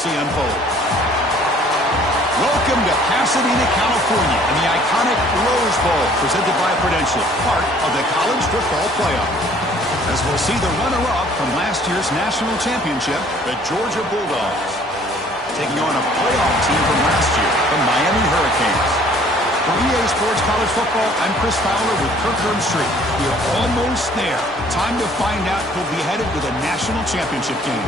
see unfold. Welcome to Pasadena, California, and the iconic Rose Bowl, presented by Prudential, part of the college football playoff. As we'll see the runner-up from last year's national championship, the Georgia Bulldogs, taking on a playoff team from last year, the Miami Hurricanes. For EA Sports College Football, I'm Chris Fowler with Kirk Herbstreit. We're almost there. Time to find out who'll be headed to the national championship game.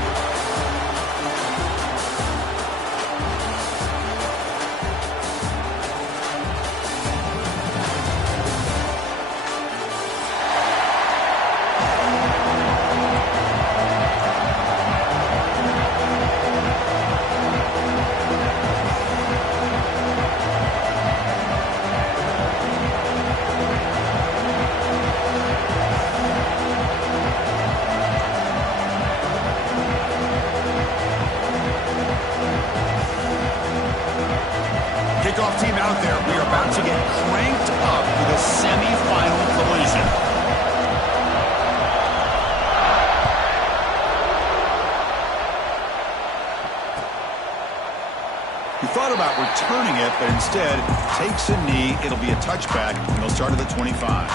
Kickoff team out there. We are about to get cranked up with a semifinal collision. He thought about returning it, but instead takes a knee. It'll be a touchback, and they'll start at the 25.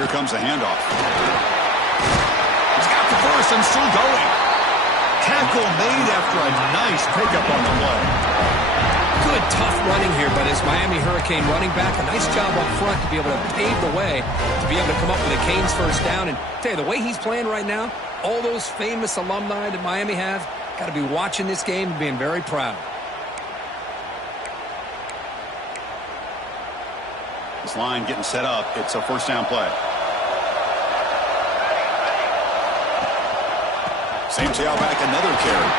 Here comes the handoff. He's got the first and still going. Tackle made after a nice pickup on the play. Good, tough running here by this Miami Hurricane running back. A nice job up front to be able to pave the way, to be able to come up with a Canes first down. And tell you, the way he's playing right now, all those famous alumni that Miami have, got to be watching this game and being very proud. This line getting set up. It's a first down play. Same tailback, another carry.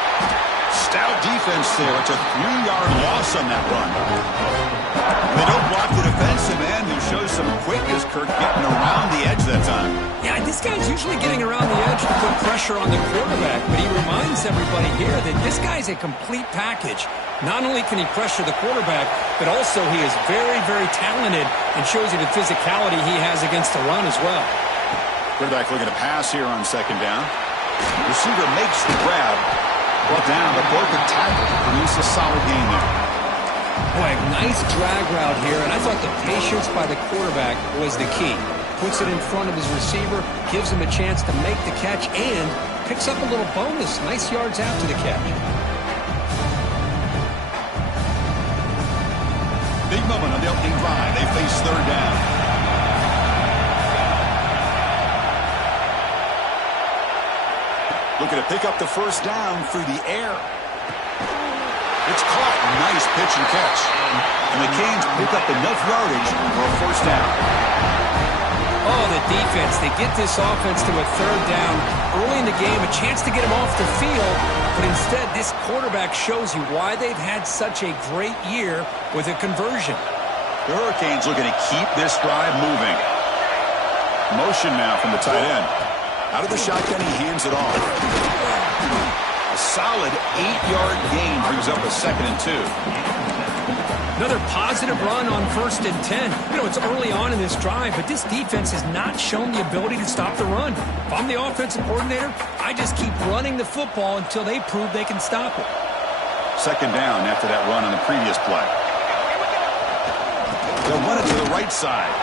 Stout defense there. It's a 3-yard loss on that run. They don't block the defensive end, who shows some quickness, Kirk, getting around the edge that time. Yeah, this guy's usually getting around the edge to put pressure on the quarterback, but he reminds everybody here that this guy's a complete package. Not only can he pressure the quarterback, but also he is very, very talented and shows you the physicality he has against the run as well. Quarterback looking to pass here on second down. Receiver makes the grab. Brought down, the broken tackle produced a solid gain there. Boy, nice drag route here, and I thought the patience by the quarterback was the key. Puts it in front of his receiver, gives him a chance to make the catch, and picks up a little bonus. Nice yards after the catch. Big moment on the opening drive. They face third down. Looking to pick up the first down through the air. It's caught. Nice pitch and catch. And the Canes pick up enough yardage for a first down. Oh, the defense. They get this offense to a third down early in the game, a chance to get him off the field. But instead, this quarterback shows you why they've had such a great year with a conversion. The Hurricanes looking to keep this drive moving. Motion now from the tight end. Out of the shotgun, he hands it off. A solid 8-yard gain brings up a 2nd and 2. Another positive run on 1st and 10. You know, it's early on in this drive, but this defense has not shown the ability to stop the run. If I'm the offensive coordinator, I just keep running the football until they prove they can stop it. 2nd down after that run on the previous play. They'll run it to the right side.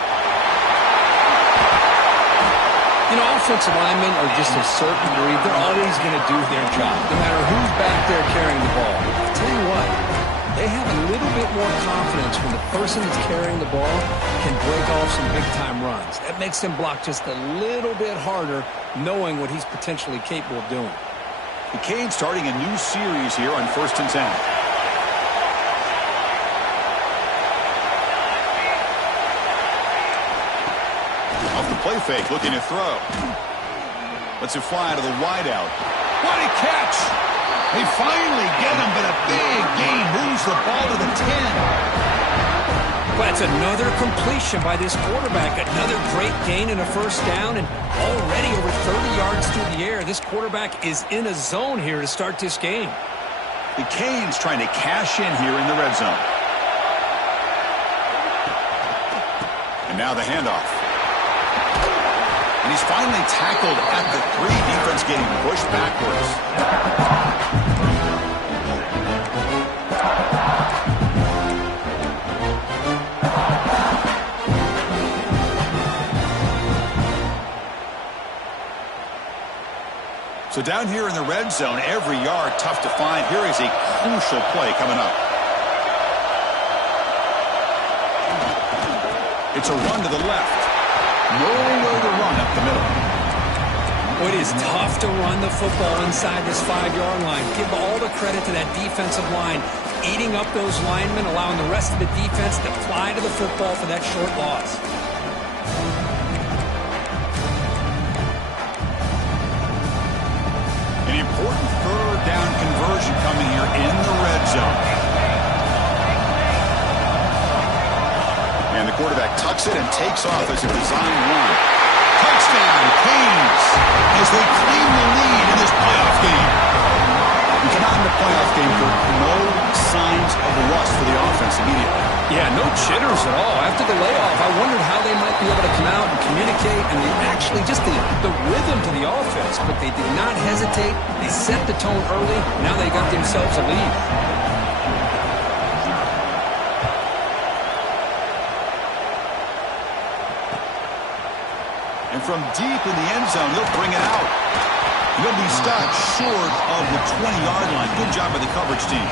You know, offensive linemen are just a certain breed. They're always going to do their job, no matter who's back there carrying the ball. I'll tell you what, they have a little bit more confidence when the person that's carrying the ball can break off some big-time runs. That makes them block just a little bit harder, knowing what he's potentially capable of doing. The Canes starting a new series here on 1st and 10. Play fake, looking to throw. Lets it fly to the wideout. What a catch! They finally get him, but a big gain moves the ball to the 10. Well, that's another completion by this quarterback. Another great gain and a first down, and already over 30 yards through the air. This quarterback is in a zone here to start this game. The Canes trying to cash in here in the red zone. And now the handoff. And he's finally tackled at the 3. Defense getting pushed backwards. So down here in the red zone, every yard tough to find. Here is a crucial play coming up. It's a run to the left. Nowhere to run up the middle. It is tough to run the football inside this 5-yard line. Give all the credit to that defensive line, eating up those linemen, allowing the rest of the defense to fly to the football for that short loss. An important third down conversion coming here in the red zone. And the quarterback tucks it and takes off as a design run. Touchdown, Canes, as they claim the lead in this playoff game. We come out in the playoff game for no signs of rust for the offense immediately. Yeah, no jitters at all. After the layoff, I wondered how they might be able to come out and communicate, and they actually just the rhythm to the offense, but they did not hesitate. They set the tone early. Now they got themselves a lead. And from deep in the end zone, he'll bring it out. He'll be stopped short of the 20-yard line. Good job by the coverage team.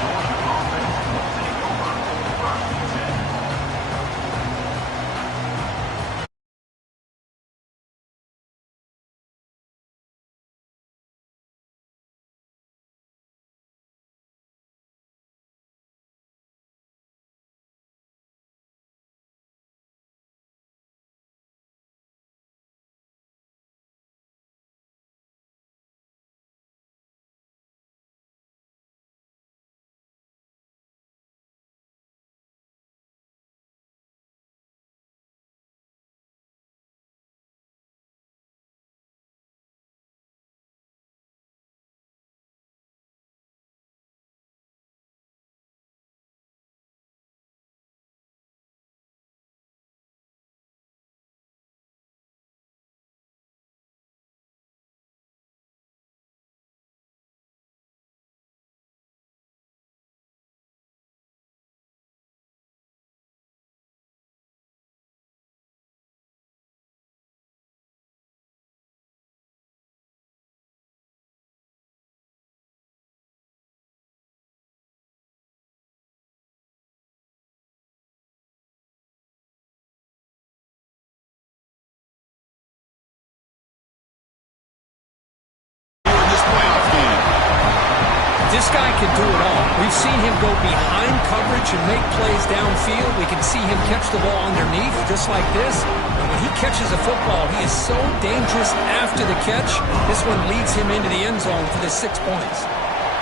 This guy can do it all. We've seen him go behind coverage and make plays downfield. We can see him catch the ball underneath, just like this. And when he catches a football, he is so dangerous after the catch. This one leads him into the end zone for the 6 points.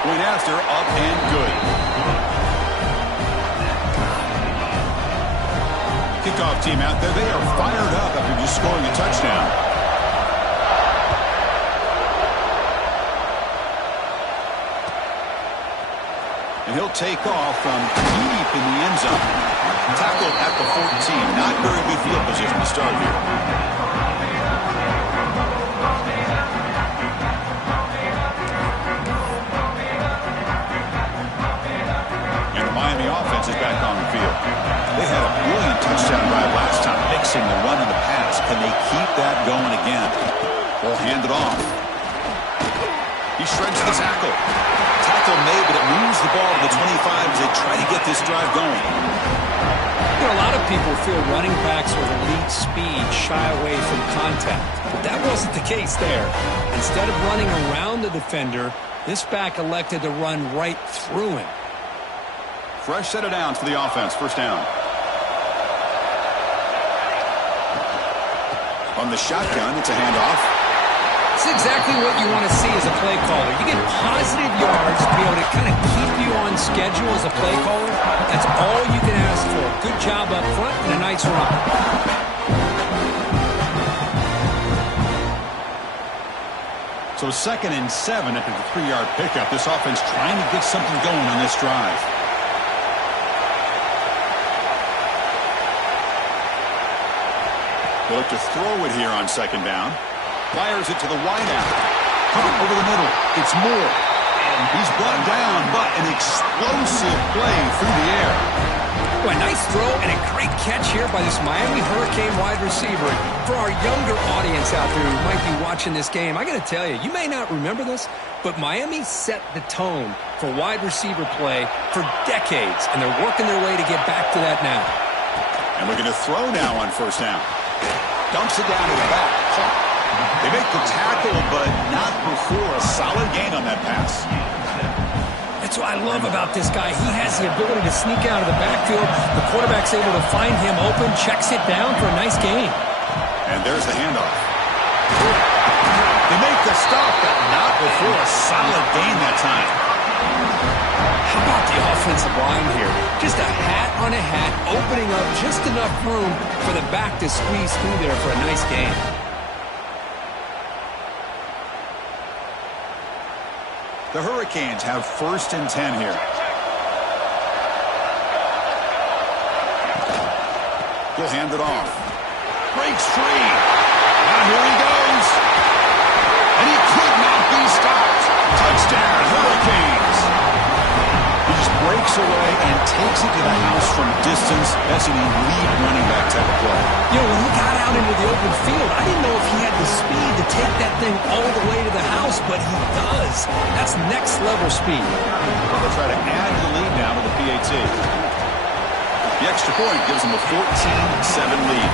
Went after, up and good. Kickoff team out there. They are fired up after just scoring a touchdown. And he'll take off from deep in the end zone. Tackled at the 14. Not very good field position to start here. And the Miami offense is back on the field. They had a brilliant touchdown drive last time, mixing the run and the pass. Can they keep that going again? They'll hand it off. He shreds the tackle. Tackle made, but it moves the ball to the 25 as they try to get this drive going. You know, a lot of people feel running backs with elite speed shy away from contact, but that wasn't the case there. Instead of running around the defender, this back elected to run right through him. Fresh set of downs for the offense. First down. On the shotgun, it's a handoff. It's exactly what you want to see as a play caller. You get positive yards to be able to kind of keep you on schedule as a play caller. That's all you can ask for. Good job up front and a nice run. So 2nd and 7 after the 3-yard pickup. This offense trying to get something going on this drive. They look to throw it here on 2nd down. Fires it to the wideout. Hunt over the middle. It's Moore. And he's brought down, but an explosive play through the air. Boy, nice throw and a great catch here by this Miami Hurricane wide receiver. For our younger audience out there who might be watching this game, I got to tell you, you may not remember this, but Miami set the tone for wide receiver play for decades, and they're working their way to get back to that now. And we're going to throw now on 1st down. Dumps it down to the back. They make the tackle, but not before a solid gain on that pass. That's what I love about this guy. He has the ability to sneak out of the backfield. The quarterback's able to find him open, checks it down for a nice gain. And there's the handoff. They make the stop, but not before a solid gain that time. How about the offensive line here? Just a hat on a hat, opening up just enough room for the back to squeeze through there for a nice gain. The Hurricanes have 1st and 10 here. He'll hand it off. Breaks free. Now here he goes. And he could not be stopped. Touchdown, Hurricanes. He just breaks away and takes it to the house from distance. That's an elite running back type of play. You know, when he got out into the open field, I didn't know if he had the speed to take that thing all the way to the house, but he does. That's next level speed. Well, they'll try to add the lead now with the PAT. The extra point gives them a 14-7 lead.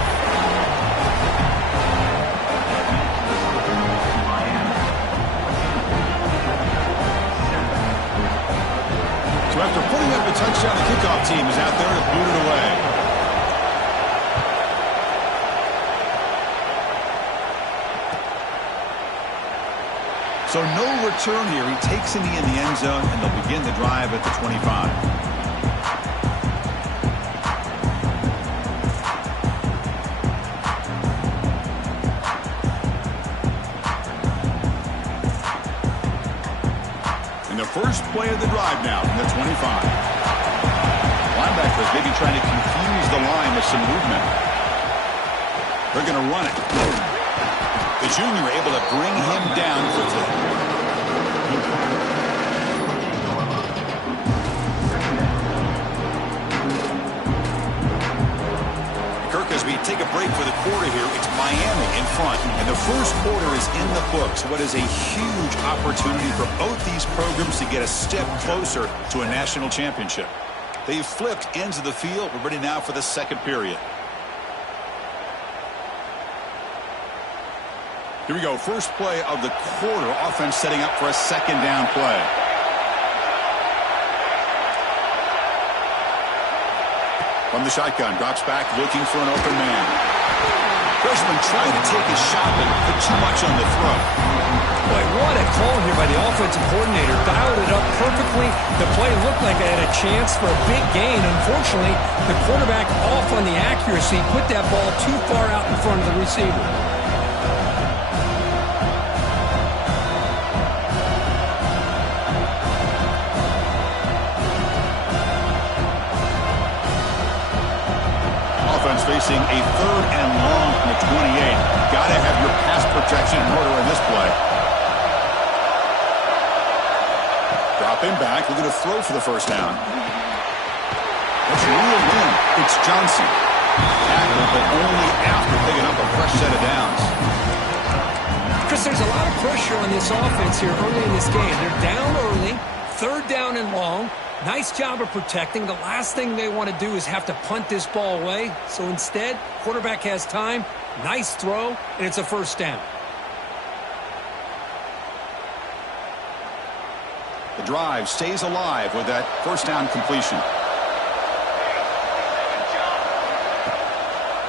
So after putting up a touchdown, the kickoff team is out there to boot it away. So no return here. He takes it in the end zone, and they'll begin the drive at the 25. First play of the drive now from the 25. Linebackers maybe trying to confuse the line with some movement. They're going to run it. The junior able to bring him down quickly. Kirk, as we take a break for the quarter here, it's Miami in front. And the first quarter is in the books. What is a huge opportunity for both these programs to get a step closer to a national championship. They've flipped ends of the field. We're ready now for the second period. Here we go. First play of the quarter. Offense setting up for a 2nd down play. From the shotgun, drops back, looking for an open man. Freshman trying to take a shot, but put too much on the throw. Boy, what a call here by the offensive coordinator. Dialed it up perfectly. The play looked like it had a chance for a big gain. Unfortunately, the quarterback off on the accuracy, put that ball too far out in front of the receiver. Facing a 3rd and long from the 28. Got to have your pass protection in order in this play. Drop him back. We're going to throw for the 1st down. Let's reel in. It's Johnson. Tackle, but only after picking up a fresh set of downs. Chris, there's a lot of pressure on this offense here early in this game. They're down early, 3rd down and long. Nice job of protecting. The last thing they want to do is have to punt this ball away. So instead, quarterback has time. Nice throw, and it's a 1st down. The drive stays alive with that 1st down completion.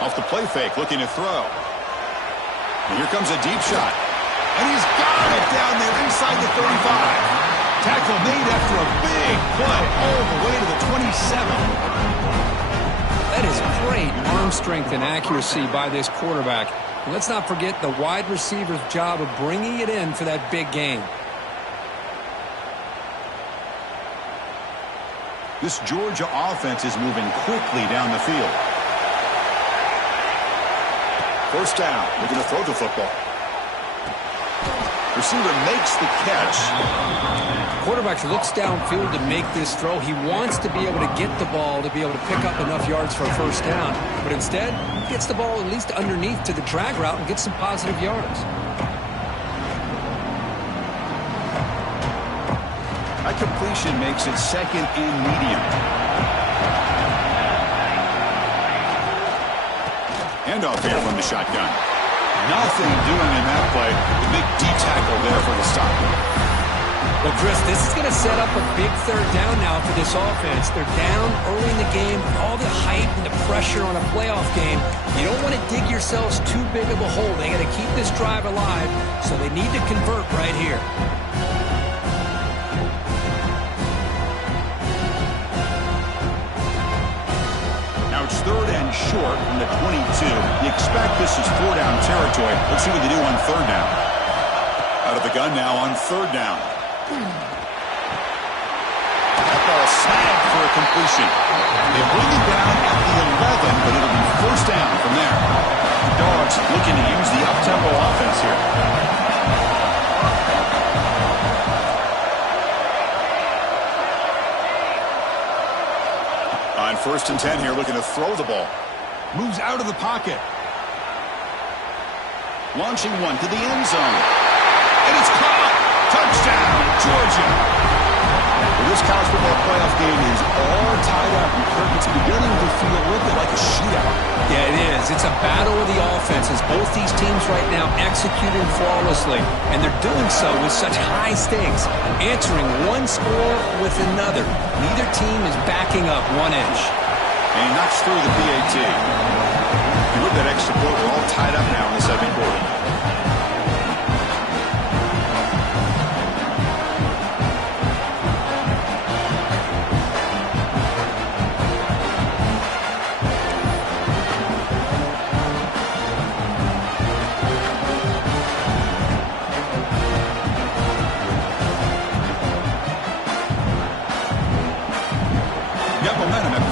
Off the play fake, looking to throw. And here comes a deep shot. And he's got it down there inside the 35. Tackle made after a big play all the way to the 27. That is great arm strength and accuracy by this quarterback. And let's not forget the wide receiver's job of bringing it in for that big gain. This Georgia offense is moving quickly down the field. First down, looking to throw the football. Receiver makes the catch. Quarterback looks downfield to make this throw. He wants to be able to get the ball to be able to pick up enough yards for a first down. But instead, he gets the ball at least underneath to the drag route and gets some positive yards. A completion makes it second and medium. Handoff here from the shotgun. Nothing doing in that play. The big D tackle there for the stop. Well, Chris, this is going to set up a big third down now for this offense. They're down early in the game. All the hype and the pressure on a playoff game. You don't want to dig yourselves too big of a hole. They got to keep this drive alive, so they need to convert right here. Third and short from the 22. You expect this is four-down territory. Let's see what they do on third down. Out of the gun now on third down. That ball snagged for a completion. They bring it down at the 11, but it'll be first down from there. The Dogs looking to use the up-tempo offense here. First and 10 here, looking to throw the ball. Moves out of the pocket. Launching one to the end zone. And it's caught. Touchdown, Georgia. Well, this college football playoff game is all tied up. It's beginning to feel a little bit like a shootout. Yeah, it is. It's a battle of the offenses. Both these teams right now executing flawlessly, and they're doing so with such high stakes, answering one score with another. Neither team is backing up 1 inch. And he knocks through the PAT. And with that extra point, we're all tied up now in the second quarter.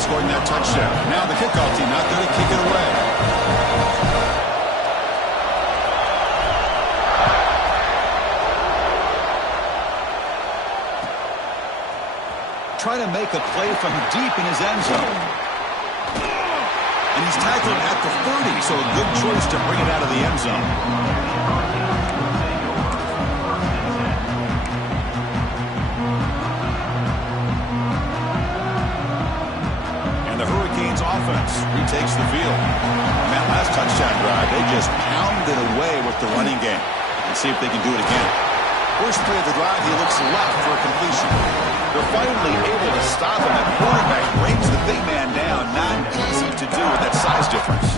Scoring that touchdown. Now the kickoff team not going to kick it away. Trying to make a play from deep in his end zone. And he's tackled at the 30, so a good choice to bring it out of the end zone. Offense retakes the field. And that last touchdown drive, they just pounded away with the running game. And see if they can do it again. First play of the drive, he looks left for a completion. They're finally able to stop him. The quarterback brings the big man down. Not easy to do with that size difference.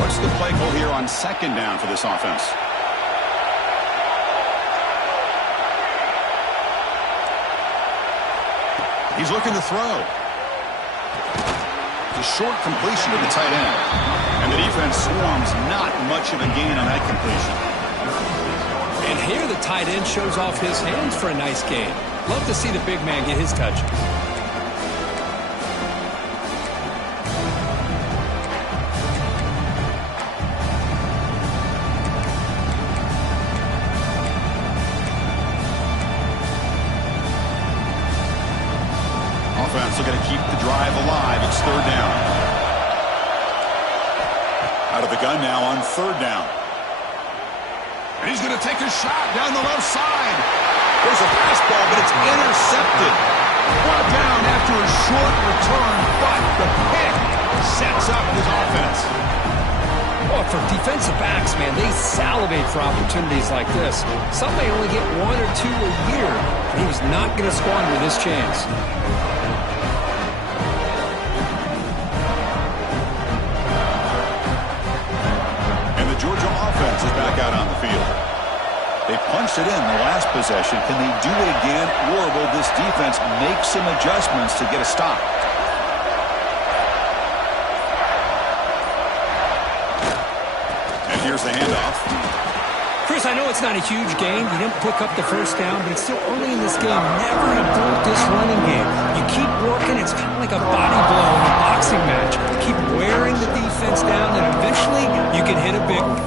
What's the play call here on second down for this offense? He's looking to throw. It's a short completion to the tight end. And the defense swarms, not much of a gain on that completion. And here the tight end shows off his hands for a nice gain. Love to see the big man get his touches. Offense looking to keep the drive alive. It's third down. Out of the gun now on third down. And he's going to take a shot down the left side. There's a fastball, but it's intercepted. Brought down after a short return, but the pick sets up his offense. Well, for defensive backs, man, they salivate for opportunities like this. Some may only get 1 or 2 a year. He was not going to squander this chance. They punched it in the last possession. Can they do it again, or will this defense make some adjustments to get a stop? And here's the handoff. Chris, I know it's not a huge game. You didn't pick up the first down, but it's still early in this game. Never abort this running game. You keep working. It's kind of like a body blow in a boxing match. Keep wearing the defense down, and eventually you can hit a big one.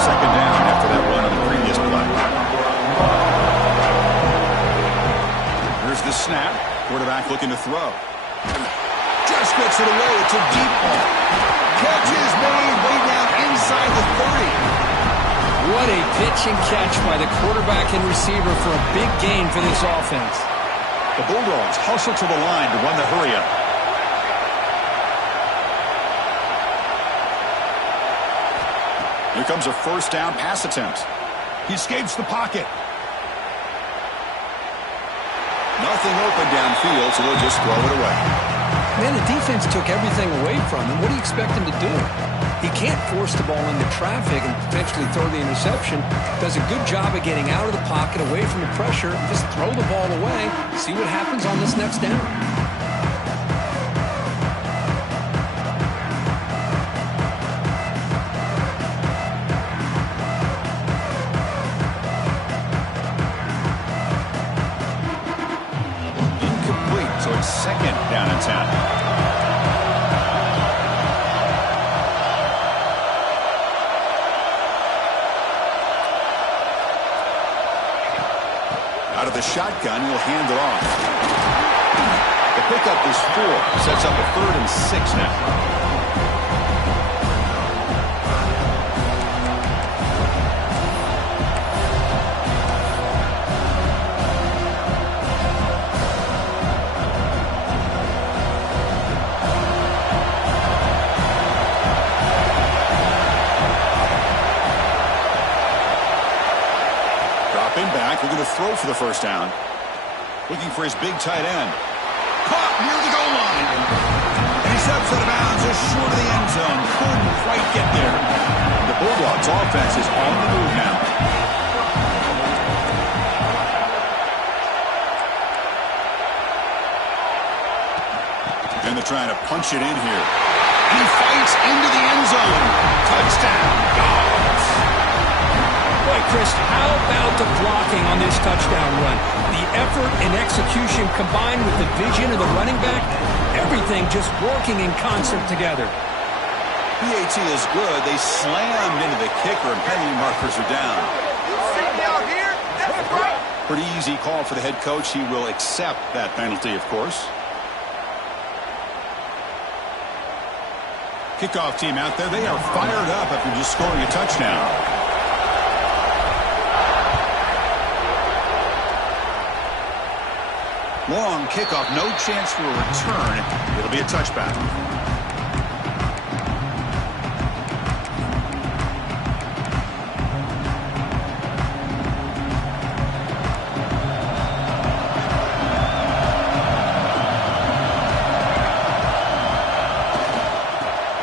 Second down after that run on the previous play. Here's the snap. Quarterback looking to throw. Just gets it away. It's a deep ball. Catch is made way down inside the 30. What a pitch and catch by the quarterback and receiver for a big gain for this offense. The Bulldogs hustle to the line to run the hurry-up. Here comes a first down pass attempt. He escapes the pocket. Nothing open downfield, so they'll just throw it away. Man, the defense took everything away from him. What do you expect him to do? He can't force the ball into traffic and potentially throw the interception. Does a good job of getting out of the pocket, away from the pressure. Just throw the ball away. See what happens on this next down. Incomplete, so it's second down and 10. Out of the shotgun, he'll hand it off. The pickup is 4. Sets up a 3rd and 6 now. Back, looking to throw for the first down. Looking for his big tight end. Caught near the goal line. And he steps out of bounds just short of the end zone. Couldn't quite get there. The Bulldogs offense is on the move now. And they're trying to punch it in here. And he fights into the end zone. Touchdown, Dogs. Boy, Chris, how about the blocking on this touchdown run? The effort and execution combined with the vision of the running back, everything just working in concert together. PAT is good. They slammed into the kicker, and penalty markers are down. Pretty easy call for the head coach. He will accept that penalty, of course. Kickoff team out there. They are fired up after just scoring a touchdown. Long kickoff, no chance for a return. It'll be a touchback.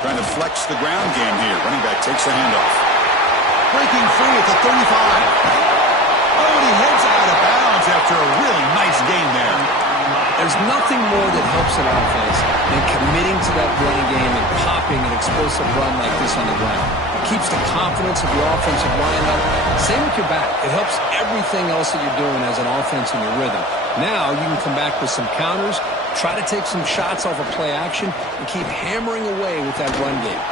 Trying to flex the ground game here. Running back takes the handoff. Breaking free at the 35. Oh, and he heads out of bounds after a really nice game there. There's nothing more that helps an offense than committing to that running game and popping an explosive run like this on the ground. It keeps the confidence of your offensive line up. Same with your back. It helps everything else that you're doing as an offense in your rhythm. Now you can come back with some counters, try to take some shots off of play action, and keep hammering away with that run game.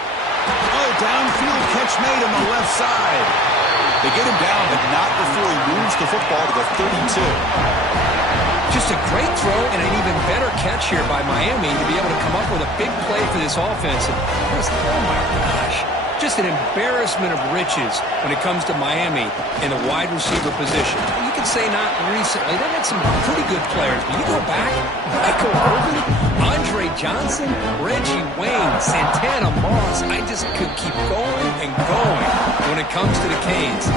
Oh, downfield catch made on the left side. They get him down, but not before he moves the football to the 32. Just a great throw and an even better catch here by Miami to be able to come up with a big play for this offense. And oh my gosh, just an embarrassment of riches when it comes to Miami in the wide receiver position. You could say not recently. They've had some pretty good players. But you go back, Michael Irvin, Andre Johnson, Reggie Wayne, Santana Moss. I just could keep going and going when it comes to the Canes.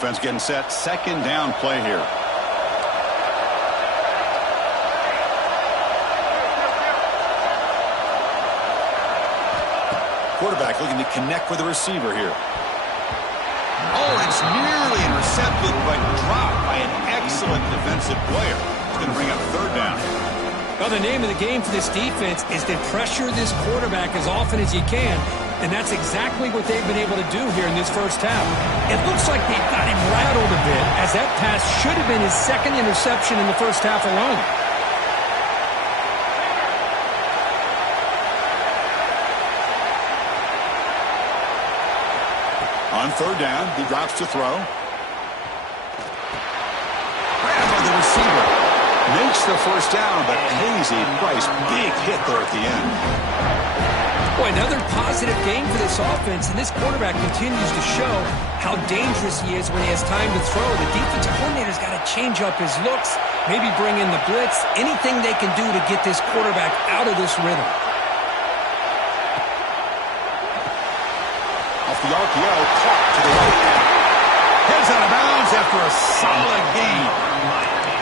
offense getting set. Second down play here. Quarterback looking to connect with the receiver here. Oh, it's nearly intercepted, but dropped by an excellent defensive player. It's going to bring up third down. Well, the name of the game for this defense is to pressure this quarterback as often as you can, and that's exactly what they've been able to do here in this first half. It looks like they've got him rattled a bit, as that pass should have been his second interception in the first half alone. On third down, he drops to throw. Grab by the receiver. Makes the first down, but Hazy Price, big hit there at the end. Boy, another positive game for this offense, and this quarterback continues to show how dangerous he is when he has time to throw. The defensive coordinator's got to change up his looks, maybe bring in the blitz, anything they can do to get this quarterback out of this rhythm. Off the RPO, caught to the right. Heads out of bounds after a solid game.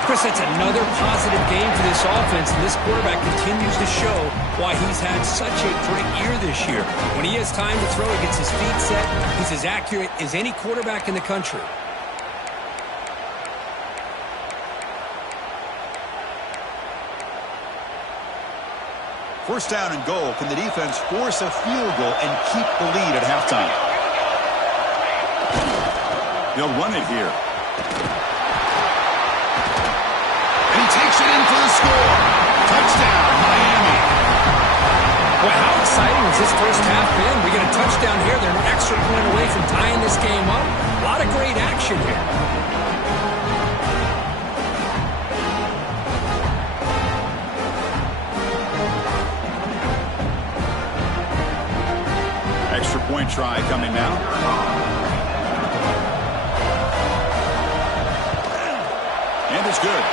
Chris, that's another positive game for this offense, and this quarterback continues to show why he's had such a great year this year. When he has time to throw, he gets his feet set. He's as accurate as any quarterback in the country. First down and goal. Can the defense force a field goal and keep the lead at halftime? They'll run it here. And he takes it in for the score. Touchdown, Miami. Boy, how exciting has this first half been? We get a touchdown here. They're an extra point away from tying this game up. A lot of great action here. Extra point try coming now. And it's good.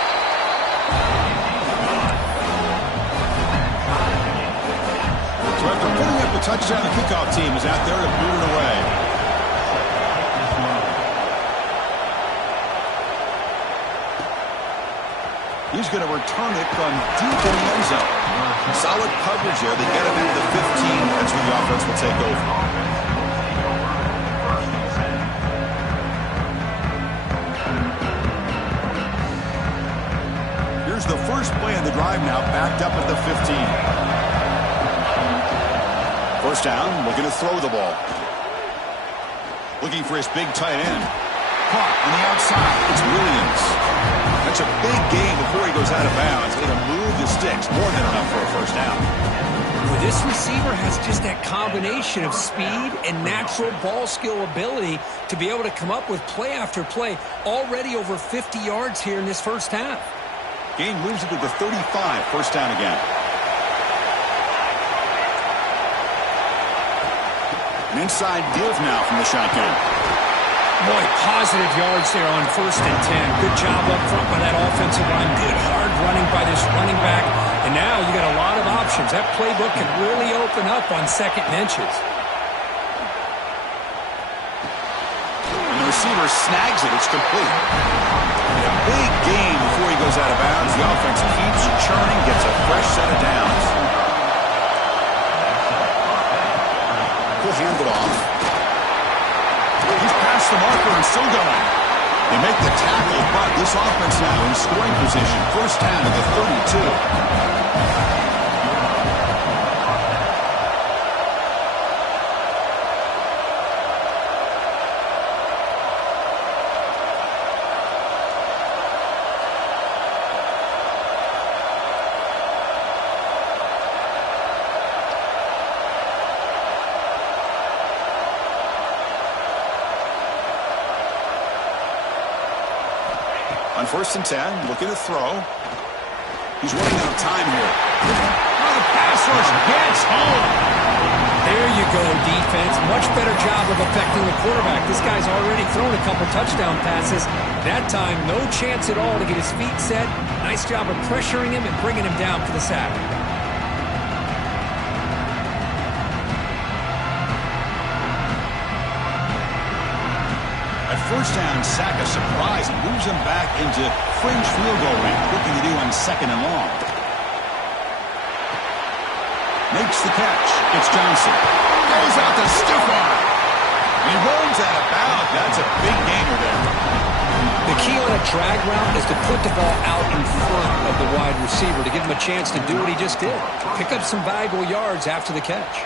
So after putting up the touchdown, the kickoff team is out there to boot it away. He's going to return it from deep in the end zone. Solid coverage there. They get him into the 15. That's where the offense will take over. Here's the first play of the drive now, backed up at the 15. First down, looking to throw the ball. Looking for his big tight end. Caught on the outside. It's Williams. That's a big gain before he goes out of bounds. It'll move the sticks. More than enough for a first down. Well, this receiver has just that combination of speed and natural ball skill ability to be able to come up with play after play. Already over 50 yards here in this first half. Gain moves it to the 35. First down again. An inside give now from the shotgun. Boy, positive yards there on 1st and 10. Good job up front by that offensive line. Good hard running by this running back. And now you got a lot of options. That playbook can really open up on second and inches. And the receiver snags it. It's complete. And a big gain before he goes out of bounds. The offense keeps churning, gets a fresh set of downs. He'll hand it off. He's past the marker and still going. They make the tackle, but this offense now in scoring position. First down at the 32. On 1st and 10, looking to throw. He's running out of time here. Oh, the pass rush gets home. There you go, defense. Much better job of affecting the quarterback. This guy's already thrown a couple touchdown passes. That time, no chance at all to get his feet set. Nice job of pressuring him and bringing him down for the sack. At first down sack a surprise and moves him back into fringe field goal range, looking to do on 2nd and long. Makes the catch. It's Johnson. Goes out to stiff arm. He runs out of bounds. That's a big gainer there. The key on a drag route is to put the ball out in front of the wide receiver to give him a chance to do what he just did. Pick up some valuable yards after the catch.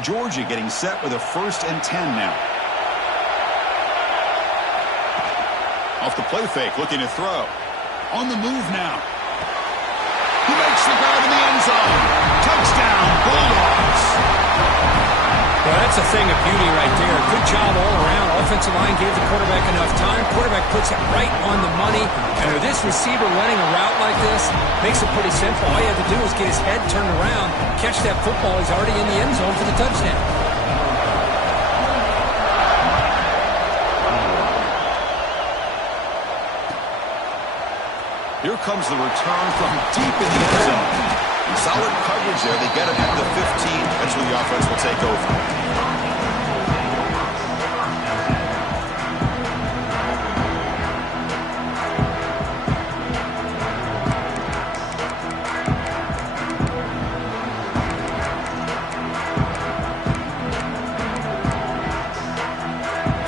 Georgia getting set with a 1st and 10 now. Off the play fake, looking to throw. On the move now. He makes the grab in the end zone. Touchdown, Bulldogs. Well, that's a thing of beauty right there. Good job all around. Offensive line gave the quarterback enough time. Quarterback puts it right on the money. And with this receiver running a route like this, makes it pretty simple. All you have to do is get his head turned around, catch that football. He's already in the end zone for the touchdown. Here comes the return from deep in the end zone. And solid coverage there. They get him at the 15. That's where the offense will take over.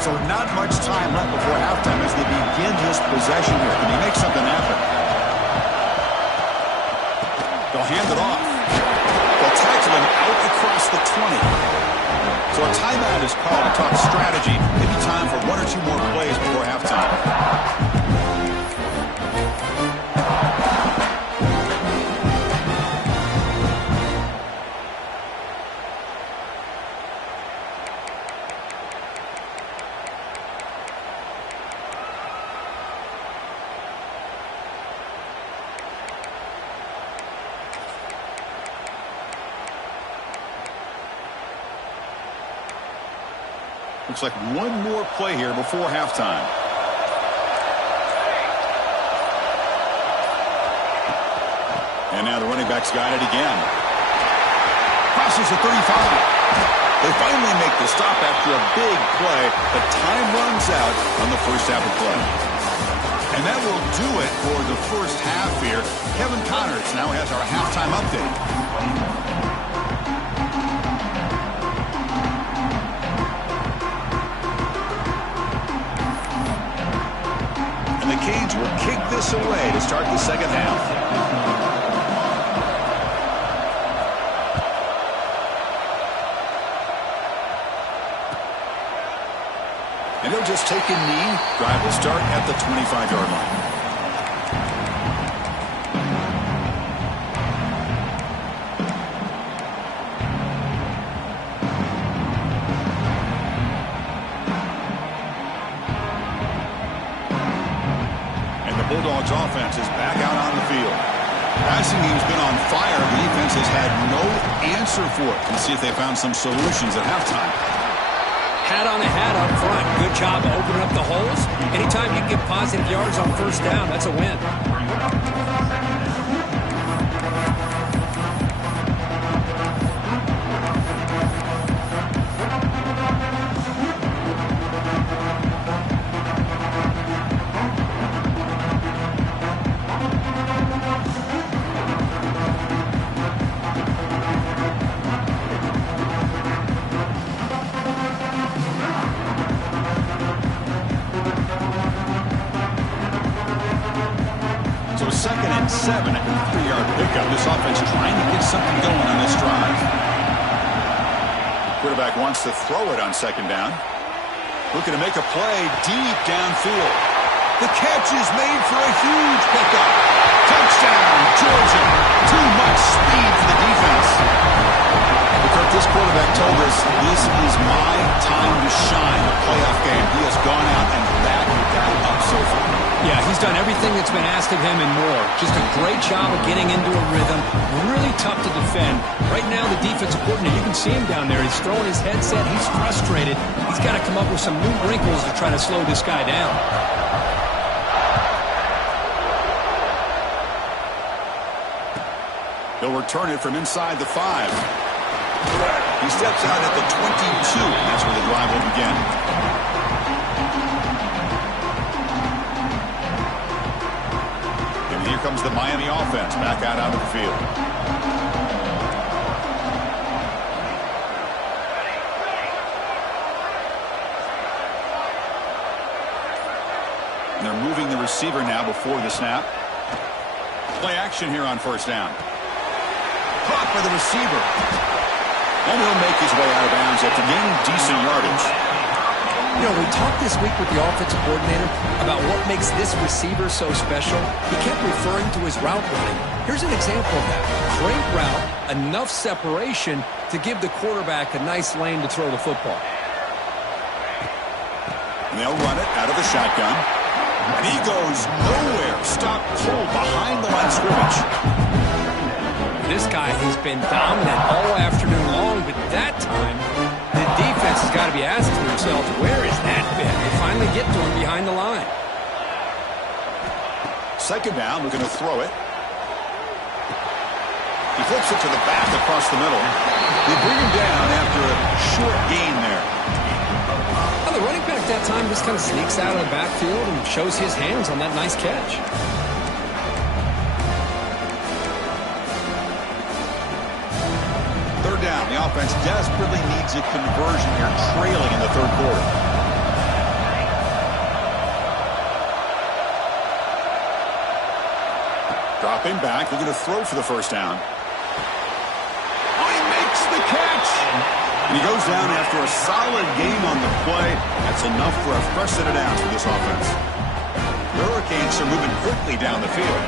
So not much time left before halftime as they begin this possession here. Can he make something happen? They'll hand it off. They'll tackle him out across the 20. So a timeout is called to talk strategy. Maybe time for 1 or 2 more plays before halftime. Looks like 1 more play here before halftime. And now the running back's got it again. Crosses the 35. They finally make the stop after a big play, but time runs out on the first half of play. And that will do it for the first half here. Kevin Connors now has our halftime update. The Canes will kick this away to start the second half. And he'll just take a knee. Drive will start at the 25-yard line. Bulldogs offense is back out on the field. Passing game's been on fire. The defense has had no answer for it. Let's see if they found some solutions at halftime. Hat on a hat up front. Good job opening up the holes. Anytime you get positive yards on first down, that's a win. So 2nd and 7 at the 3-yard pickup. This offense trying to get something going on this drive. Quarterback wants to throw it on 2nd down. Looking to make a play deep downfield. The catch is made for a huge pickup. Touchdown, Georgia. Too much speed for the defense. Kirk, this quarterback told us this is my time to shine. A playoff game. He has gone out and backed that up so far. Yeah, he's done everything that's been asked of him and more. Just a great job of getting into a rhythm. Really tough to defend. Right now, the defensive coordinator, you can see him down there. He's throwing his headset. He's frustrated. He's got to come up with some new wrinkles to try to slow this guy down. He'll return it from inside the 5. He steps out at the 22, and that's where the drive will begin. And here comes the Miami offense back out onto the field. And they're moving the receiver now before the snap. Play action here on first down. Caught by the receiver. And he'll make his way out of bounds after gaining decent yardage. You know, we talked this week with the offensive coordinator about what makes this receiver so special. He kept referring to his route running. Here's an example of that. Great route, enough separation to give the quarterback a nice lane to throw the football. And they'll run it out of the shotgun. And he goes nowhere. Stopped cold behind the line of scrimmage. This guy has been dominant all afternoon long, but that time, the defense has got to be asking themselves, where is that been? They finally get to him behind the line. Second down, we're going to throw it. He flips it to the back across the middle. They bring him down after a short gain there. Well, the running back that time just kind of sneaks out of the backfield and shows his hands on that nice catch. Third down, the offense desperately needs a conversion here, trailing in the third quarter. Dropping back, they're going to throw for the first down. Oh, he makes the catch! And he goes down after a solid gain on the play. That's enough for a fresh set of downs for this offense. The Hurricanes are moving quickly down the field.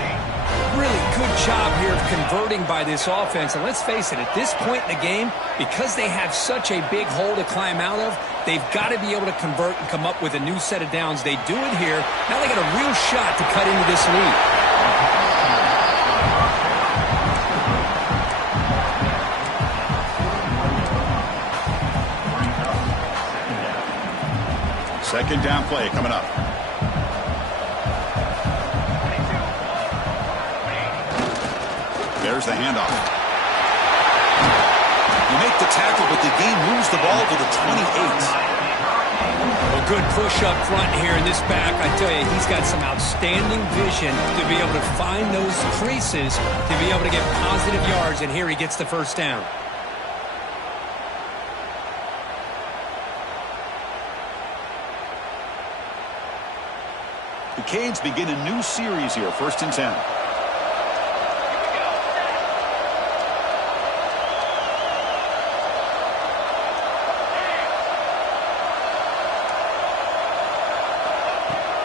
Really good job here of converting by this offense. And let's face it, at this point in the game, because they have such a big hole to climb out of, they've got to be able to convert and come up with a new set of downs. They do it here. Now they got a real shot to cut into this lead. Second down play coming up. There's the handoff. You make the tackle, but the game moves the ball to the 28. A good push up front here in this back. I tell you, he's got some outstanding vision to be able to find those creases, to be able to get positive yards, and here he gets the first down. The Canes begin a new series here, 1st and 10.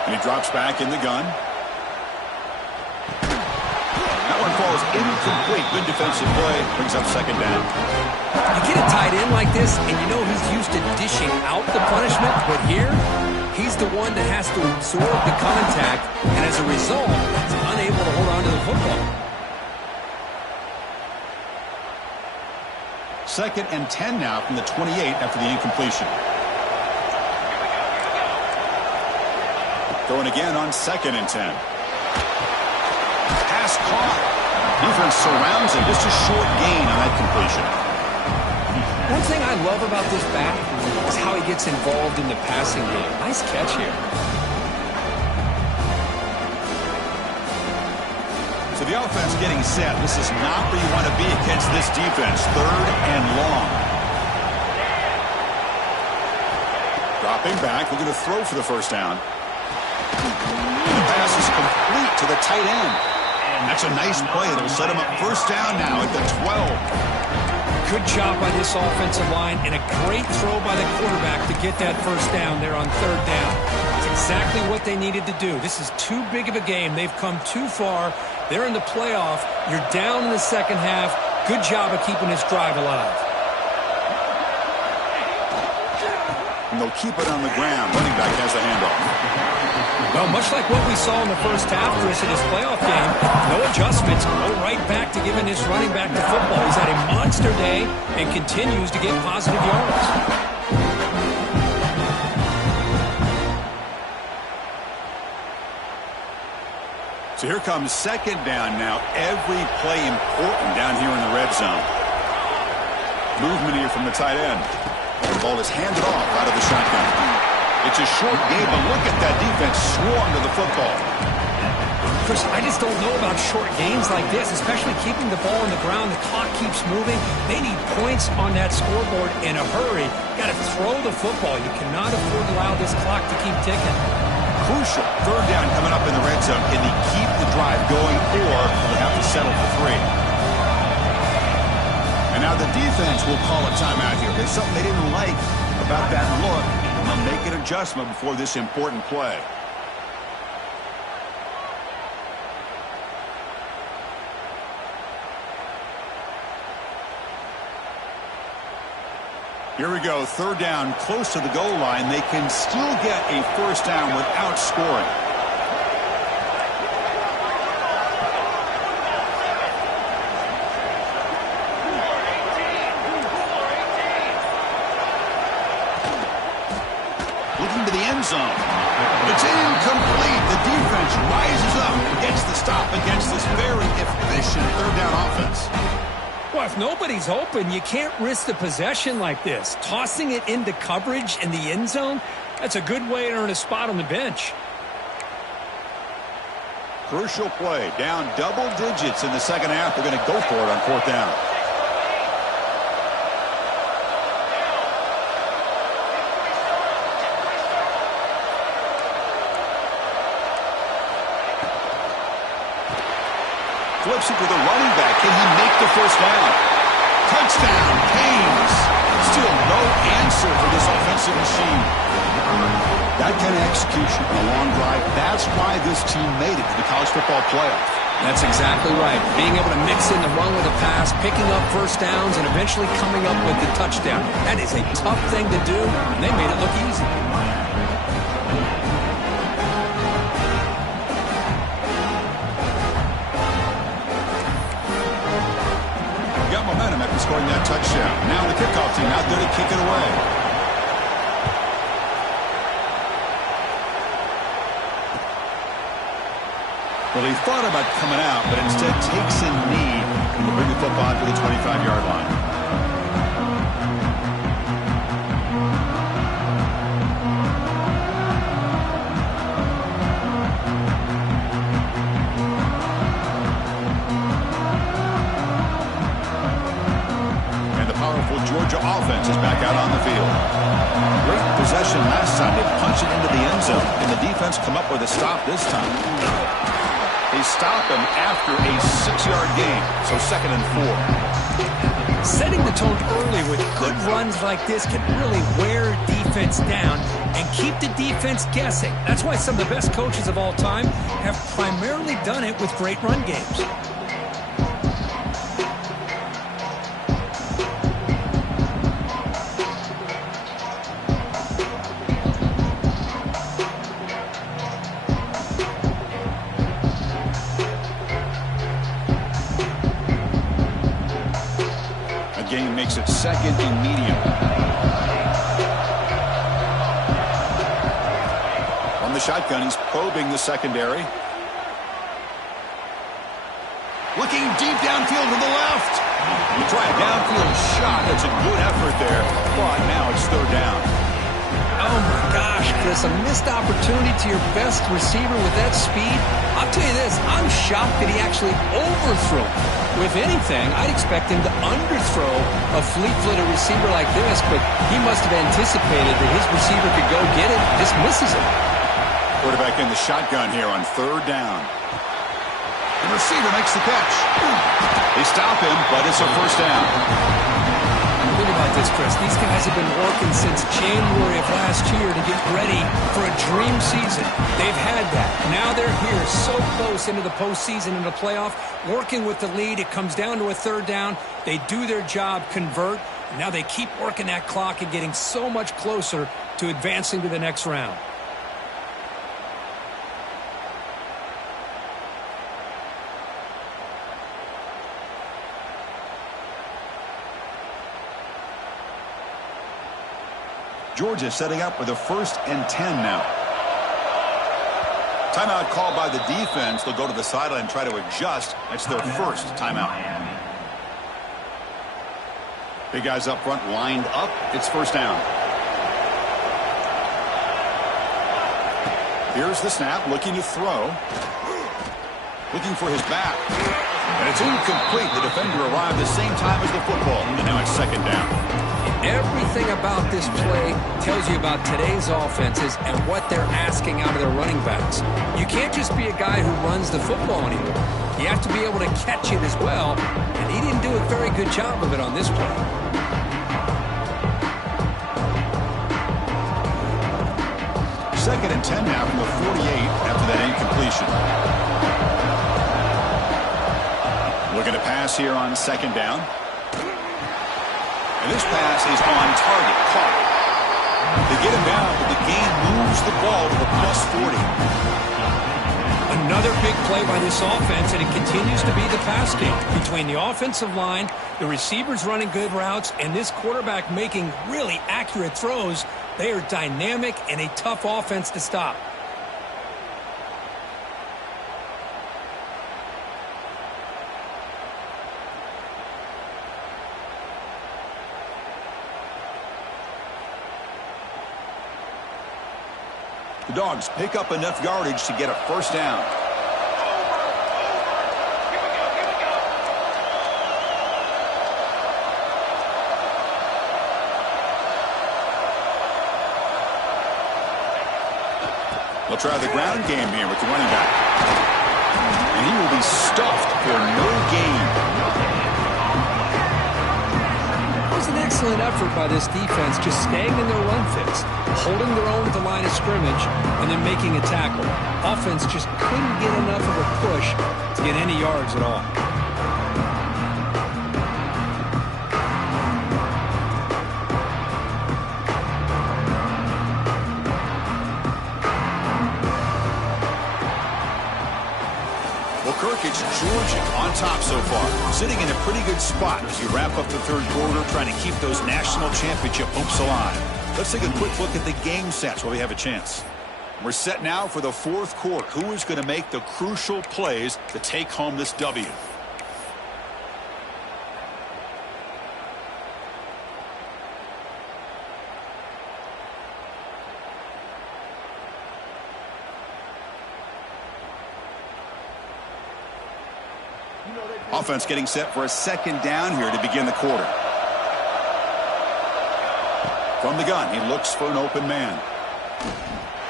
And he drops back in the gun. That one falls incomplete. Good defensive play. Brings up second down. You get a tight end like this, and you know he's used to dishing out the punishment, but here, he's the one that has to absorb the contact, and as a result, he's unable to hold on to the football. 2nd and 10 now from the 28 after the incompletion. Going again on 2nd and 10. Pass caught. Defense surrounds him. Just a short gain on that completion. One thing I love about this back is how he gets involved in the passing game. Nice catch here. So the offense getting set. This is not where you want to be against this defense. 3rd and long. Dropping back. We're going to throw for the first down. The pass is complete to the tight end. And that's a nice play. It'll set him up first down now at the 12. Good job by this offensive line and a great throw by the quarterback to get that first down there on 3rd down. It's exactly what they needed to do. This is too big of a game. They've come too far. They're in the playoff. You're down in the second half. Good job of keeping this drive alive. And they'll keep it on the ground. Running back has the handoff. Well, much like what we saw in the first half, Chris, in this playoff game, no adjustments, go right back to giving this running back the football. He's had a monster day and continues to get positive yards. So here comes second down now. Every play important down here in the red zone. Movement here from the tight end. The ball is handed off out of the shotgun. It's a short game, but look at that defense swarm to the football. Chris, I just don't know about short games like this, especially keeping the ball on the ground. The clock keeps moving. They need points on that scoreboard in a hurry. Got to throw the football. You cannot afford to allow this clock to keep ticking. Crucial. Third down coming up in the red zone. Can they keep the drive going, or will they have to settle for 3? And now the defense will call a timeout here. There's something they didn't like about that look, and they'll make an adjustment before this important play. Here we go, third down, close to the goal line. They can still get a first down without scoring. Looking to the end zone. It's incomplete. The defense rises up, gets the stop against this very efficient third down offense. Well, if nobody's open, you can't risk the possession like this. Tossing it into coverage in the end zone, that's a good way to earn a spot on the bench. Crucial play. Down double digits in the second half. They're going to go for it on fourth down. Flips it to the running back. Can he make the first down? Touchdown, Canes. Still no answer for this offensive machine. That kind of execution on a long drive, that's why this team made it to the college football playoff. That's exactly right. Being able to mix in the run with the pass, picking up first downs, and eventually coming up with the touchdown. That is a tough thing to do, and they made it look easy. Momentum after scoring that touchdown. Now the kickoff team out there to kick it away. Well, he thought about coming out, but instead takes a knee to bring the football to the 25-yard line. Georgia offense is back out on the field. Great possession last time. They punch it into the end zone, and the defense come up with a stop this time. They stop him after a 6-yard gain, so 2nd and 4. Setting the tone early with good runs like this can really wear defense down and keep the defense guessing. That's why some of the best coaches of all time have primarily done it with great run games. Makes it 2nd and medium. From the shotgun, he's probing the secondary. Looking deep downfield to the left. We try a downfield shot. That's a good effort there, but now it's third down. Oh my gosh, Chris, a missed opportunity to your best receiver with that speed. I'll tell you this, I'm shocked that he actually overthrew. If anything, I'd expect him to underthrow a fleet-footed receiver like this, but he must have anticipated that his receiver could go get it, just misses him. Quarterback in the shotgun here on third down. The receiver makes the catch. They stop him, but it's a first down. Think about this, Chris. These guys have been working since January of last year to get ready for a dream season. They've had that. Now they're here so close into the postseason and the playoff, working with the lead. It comes down to a third down. They do their job, convert. And now they keep working that clock and getting so much closer to advancing to the next round. Georgia setting up with a 1st and 10 now. Timeout called by the defense. They'll go to the sideline and try to adjust. That's their first timeout. Big guys up front lined up. It's first down. Here's the snap, looking to throw. Looking for his back. And it's incomplete. The defender arrived the same time as the football. And now it's second down. Everything about this play tells you about today's offenses and what they're asking out of their running backs. You can't just be a guy who runs the football anymore. You have to be able to catch it as well, and he didn't do a very good job of it on this play. Second and 10 now from the 48 after that incompletion. Looking to pass here on second down. And this pass is on target, caught. They get him down, but the gain moves the ball to the plus 40. Another big play by this offense, and it continues to be the pass game. Between the offensive line, the receivers running good routes, and this quarterback making really accurate throws, they are dynamic and a tough offense to stop. The Dogs pick up enough yardage to get a first down. They'll try the ground game here with the running back. And he will be stuffed for no gain. It was an excellent effort by this defense, just staying in their run fits, holding their own at the line of scrimmage, and then making a tackle. Offense just couldn't get enough of a push to get any yards at all. It's Georgia on top so far, sitting in a pretty good spot as you wrap up the third quarter, trying to keep those national championship hopes alive. Let's take a quick look at the game stats while we have a chance. We're set now for the fourth quarter. Who is going to make the crucial plays to take home this W? Offense getting set for a second down here to begin the quarter. From the gun, he looks for an open man.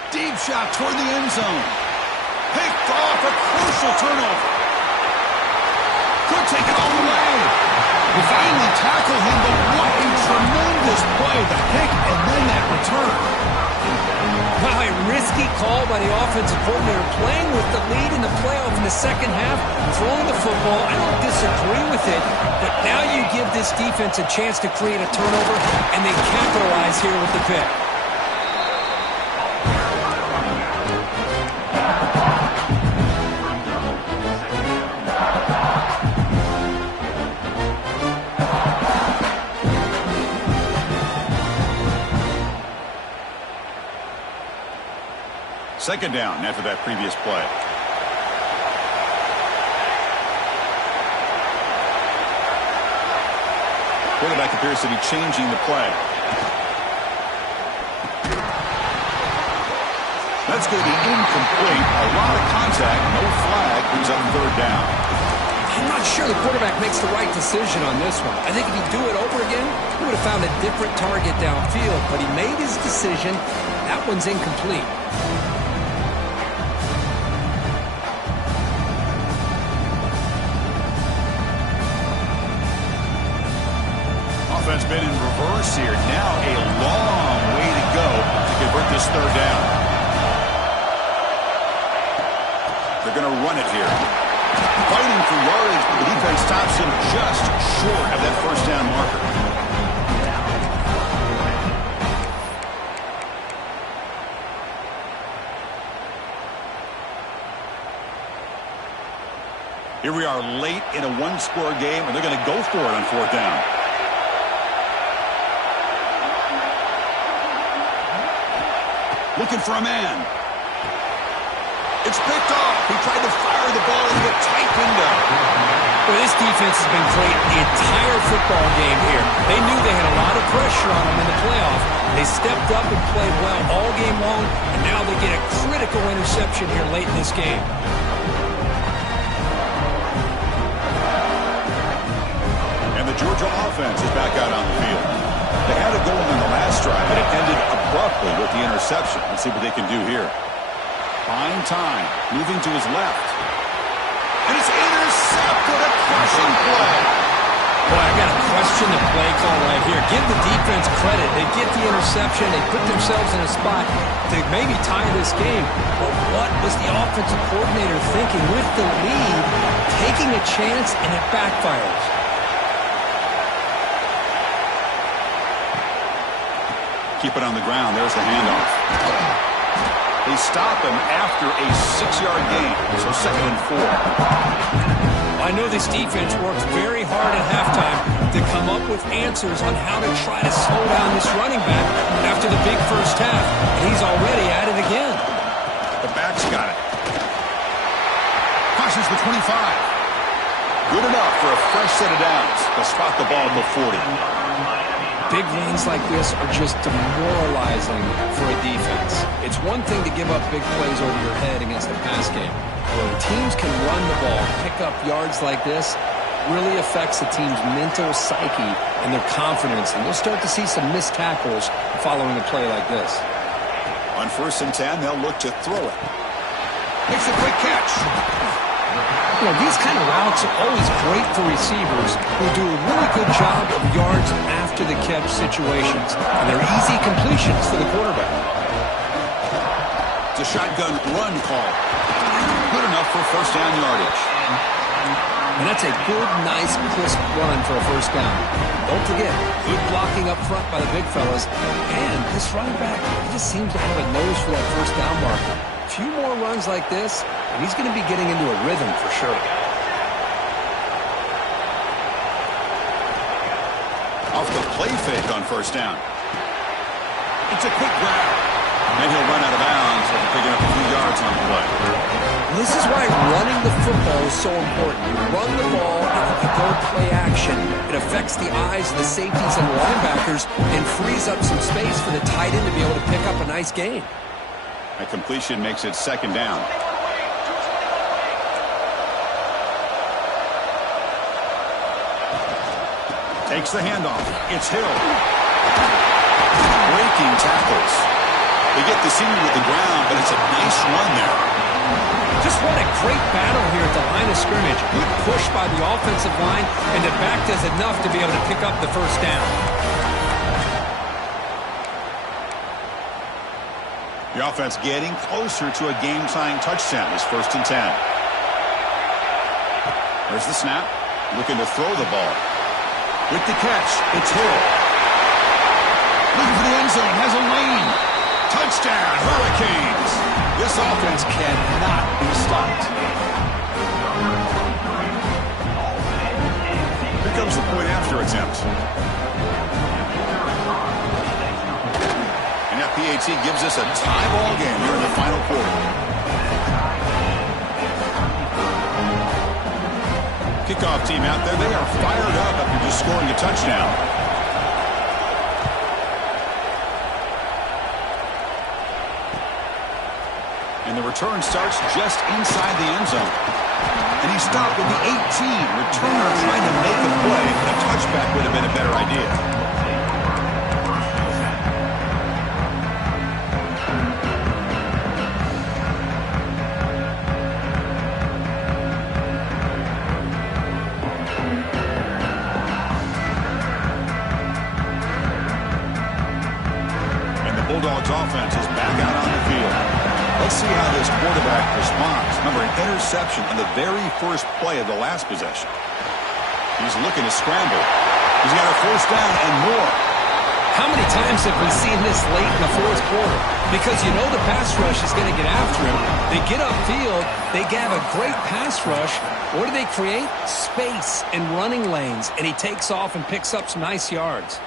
Deep shot toward the end zone. Picked off, a crucial turnover. Could take it all the way. They finally tackle him, but what a tremendous play. The pick and then that return. Wow, a risky call by the offensive coordinator, playing with the lead in the playoff in the second half, throwing the football. I don't disagree with it, but now you give this defense a chance to create a turnover, and they capitalize here with the pick. Second down after that previous play. Quarterback appears to be changing the play. That's going to be incomplete. A lot of contact, no flag, brings up third down. I'm not sure the quarterback makes the right decision on this one. I think if he'd do it over again, he would have found a different target downfield, but he made his decision. That one's incomplete. Offense been in reverse here. Now a long way to go to convert this third down. They're going to run it here. Fighting for yardage, but the defense stops him just short of that first down marker. Here we are late in a one-score game, and they're going to go for it on fourth down. Looking for a man. It's picked off. He tried to fire the ball into a tight window. Well, this defense has been great the entire football game here. They knew they had a lot of pressure on them in the playoff. They stepped up and played well all game long, and now they get a critical interception here late in this game. And the Georgia offense is back out on the field. They had it going on the last drive, but it ended abruptly with the interception. Let's see what they can do here. Fine time, moving to his left. And it's intercepted, a crushing play. Boy, I got to question the play call right here. Give the defense credit. They get the interception. They put themselves in a spot to maybe tie this game. But what was the offensive coordinator thinking with the lead, taking a chance, and it backfires? Keep it on the ground. There's the handoff. They stop him after a 6-yard gain, so 2nd and 4. I know this defense works very hard at halftime to come up with answers on how to try to slow down this running back after the big first half, and he's already at it again. The back's got it. Crosses the 25. Good enough for a fresh set of downs. They'll spot the ball at the 40. Big runs like this are just demoralizing for a defense. It's one thing to give up big plays over your head against the pass game. When teams can run the ball, pick up yards like this, really affects the team's mental psyche and their confidence. And you'll start to see some missed tackles following a play like this. On 1st and 10, they'll look to throw it. Makes a quick catch. You know, these kind of routes are always great for receivers who do a really good job of yards after the catch situations. And they're easy completions for the quarterback. It's a shotgun run call. Good enough for 1st down yardage. And that's a good, nice, crisp run for a 1st down. Don't forget, good blocking up front by the big fellas. And this running back, he just seems to have a nose for that 1st down marker. A few more runs like this, and he's going to be getting into a rhythm for sure. Off the play fake on 1st down. It's a quick grab. And he'll run out of bounds after picking up a few yards on the play. This is why running the football is so important. You run the ball, and if you go play action, it affects the eyes of the safeties and linebackers and frees up some space for the tight end to be able to pick up a nice gain. That completion makes it 2nd down. Takes the handoff. It's Hill. Breaking tackles. They get the senior with the ground, but it's a nice run there. Just what a great battle here at the line of scrimmage. Good push by the offensive line, and the back does enough to be able to pick up the 1st down. The offense getting closer to a game-tying touchdown. It's 1st and 10. There's the snap. Looking to throw the ball. With the catch, it's Hill. Looking for the end zone. Has a lane. Touchdown, Hurricanes. This offense cannot be stopped. Here comes the point after attempt. And that PAT gives us a tie ball game here in the final quarter. Kickoff team out there. They are fired up after just scoring a touchdown. And the return starts just inside the end zone. And he stopped with the 18. Returner trying to make a play, but a touchback would have been a better idea. And the Bulldogs offense is back out on the field. Let's see how this quarterback responds. Remember, an interception on the very first play of the last possession. He's looking to scramble. He's got a 1st down and more. How many times have we seen this late in the 4th quarter? Because you know the pass rush is going to get after him. They get upfield. They have a great pass rush. What do they create? Space and running lanes. And he takes off and picks up some nice yards.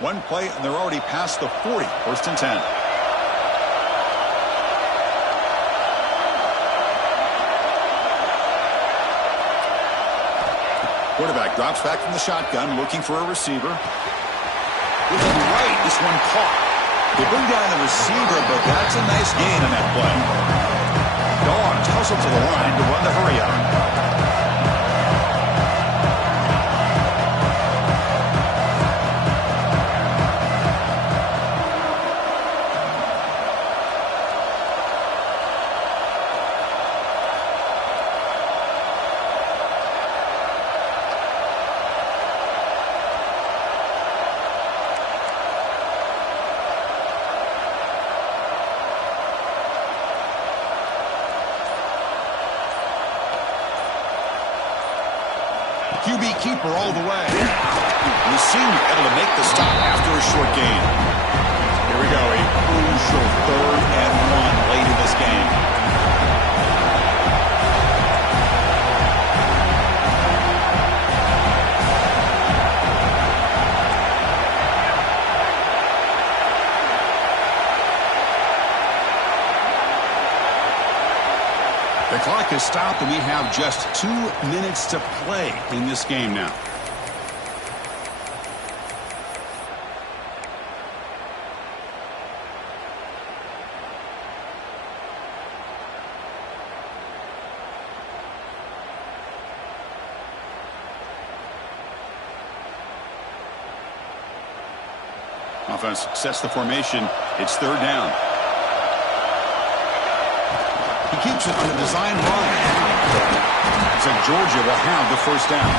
One play, and they're already past the 40. First and 10. Quarterback drops back from the shotgun, looking for a receiver. Looking right, this one caught. They bring down the receiver, but that's a nice gain on that play. Dogs hustle to the line to run the hurry up. QB keeper all the way. And the senior able to make the stop after a short gain. Here we go, a crucial 3rd and 1 late in this game. The clock has stopped, and we have just 2 minutes to play in this game now. Offense sets the formation. It's 3rd down. He keeps it on the design run. So Georgia will have the first down.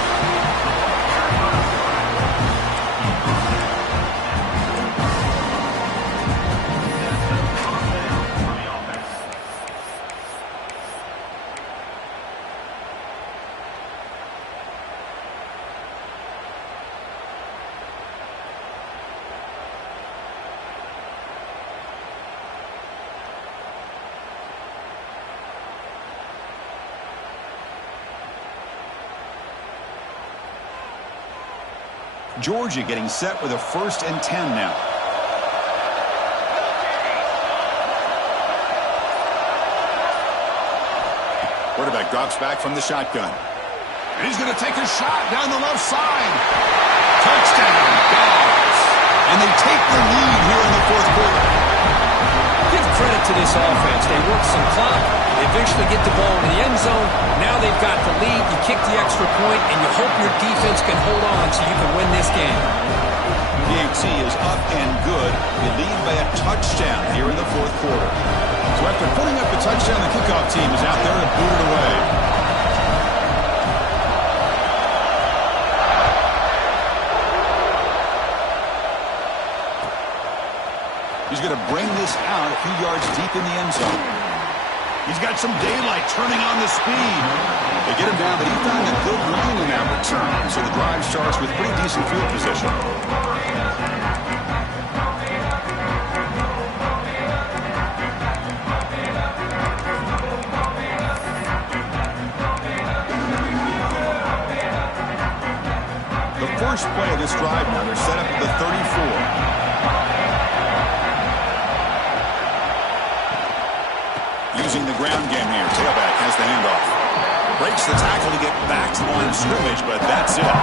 Georgia getting set with a 1st and 10 now. Quarterback drops back from the shotgun. And he's going to take a shot down the left side. Touchdown, Dogs. And they take the lead here in the 4th quarter. Give credit to this offense. They work some clock. They eventually get the ball in the end zone. Now they've got the lead. You kick the extra point, and you hope your defense can hold on so you can win this game. PAT is up and good. They lead by a touchdown here in the 4th quarter. So after putting up the touchdown, the kickoff team is out there to boot it away. He's going to bring this out a few yards deep in the end zone. He's got some daylight turning on the speed. They get him down, but he found a good line in that return. So the drive starts with pretty decent field position. The first play of this drive now, they're set up at the 34. Using the ground game here. Tailback has the handoff. Breaks the tackle to get back to the line of scrimmage, but that's it.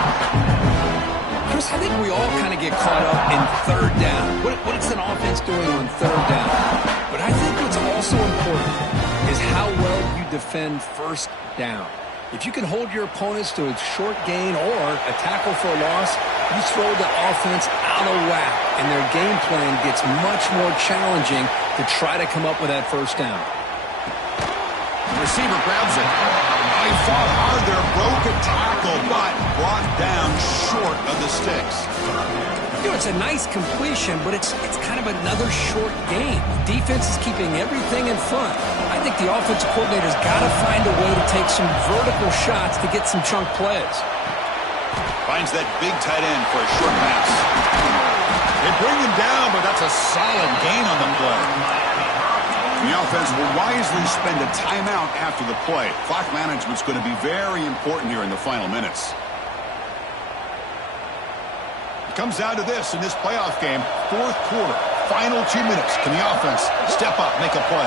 Chris, I think we all kind of get caught up in 3rd down. What is an offense doing on 3rd down? But I think what's also important is how well you defend 1st down. If you can hold your opponents to a short gain or a tackle for a loss, you throw the offense out of whack, and their game plan gets much more challenging to try to come up with that 1st down. The receiver grabs it. He fought hard there, broke a tackle, but brought down short of the sticks. You know, it's a nice completion, but it's kind of another short game. The defense is keeping everything in front. I think the offensive coordinator's got to find a way to take some vertical shots to get some chunk plays. Finds that big tight end for a short pass. They bring him down, but that's a solid gain on the play. The offense will wisely spend a timeout after the play. Clock management's going to be very important here in the final minutes. Comes down to this in this playoff game. Fourth quarter, final 2 minutes. Can the offense step up, make a play?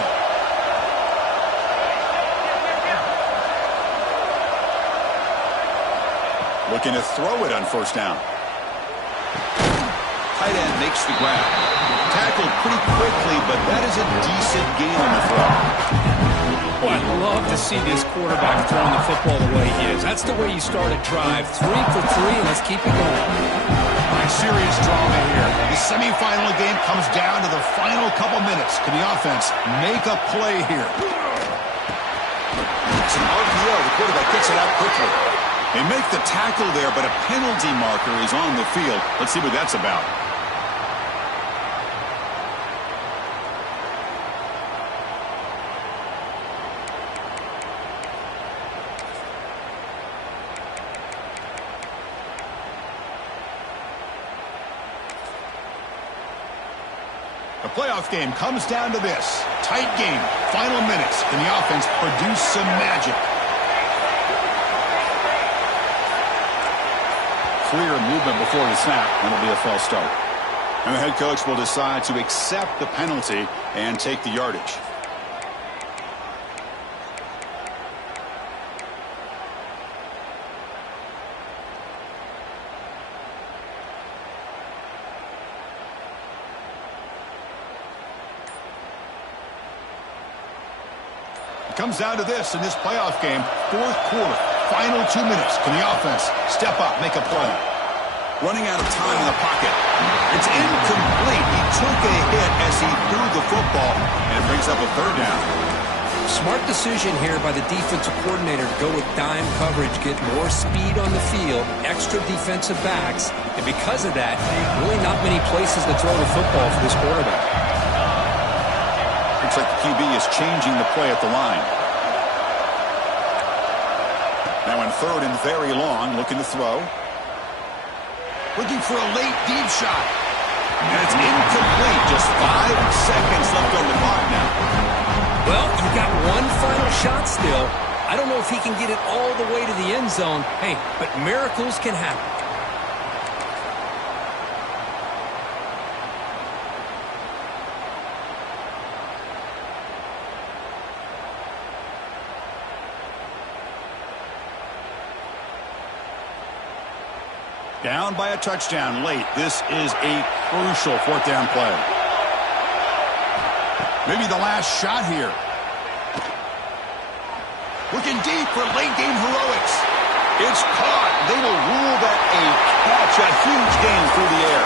Looking to throw it on first down. Tight end makes the grab. Tackled pretty quickly, but that is a decent gain on the throw. Well, I'd love to see this quarterback throwing the football the way he is. That's the way you start a drive. 3 for 3, and let's keep it going. Serious drama here. The semifinal game comes down to the final couple minutes. Can the offense make a play here? It's an RPO. The quarterback gets it out quickly. They make the tackle there, but a penalty marker is on the field. Let's see what that's about. The playoff game comes down to this. Tight game. Final minutes. Can the offense produce some magic? Clear movement before the snap. That'll be a false start. And the head coach will decide to accept the penalty and take the yardage. It comes down to this in this playoff game. Fourth quarter, final 2 minutes. Can the offense step up, make a play? Running out of time in the pocket. It's incomplete. He took a hit as he threw the football, and it brings up a third down. Smart decision here by the defensive coordinator to go with dime coverage, get more speed on the field, extra defensive backs, and because of that, really not many places to throw the football for this quarterback. Looks like the QB is changing the play at the line. Now in third and very long, looking to throw. Looking for a late deep shot. And it's incomplete. Just 5 seconds left on the clock now. Well, you've got one final shot still. I don't know if he can get it all the way to the end zone. Hey, but miracles can happen. Down by a touchdown late. This is a crucial fourth down play. Maybe the last shot here. Looking deep for late game heroics. It's caught. They will rule that a catch, a huge gain through the air.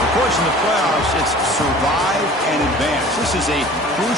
Of course, in the playoffs, it's survive and advance. This is a crucial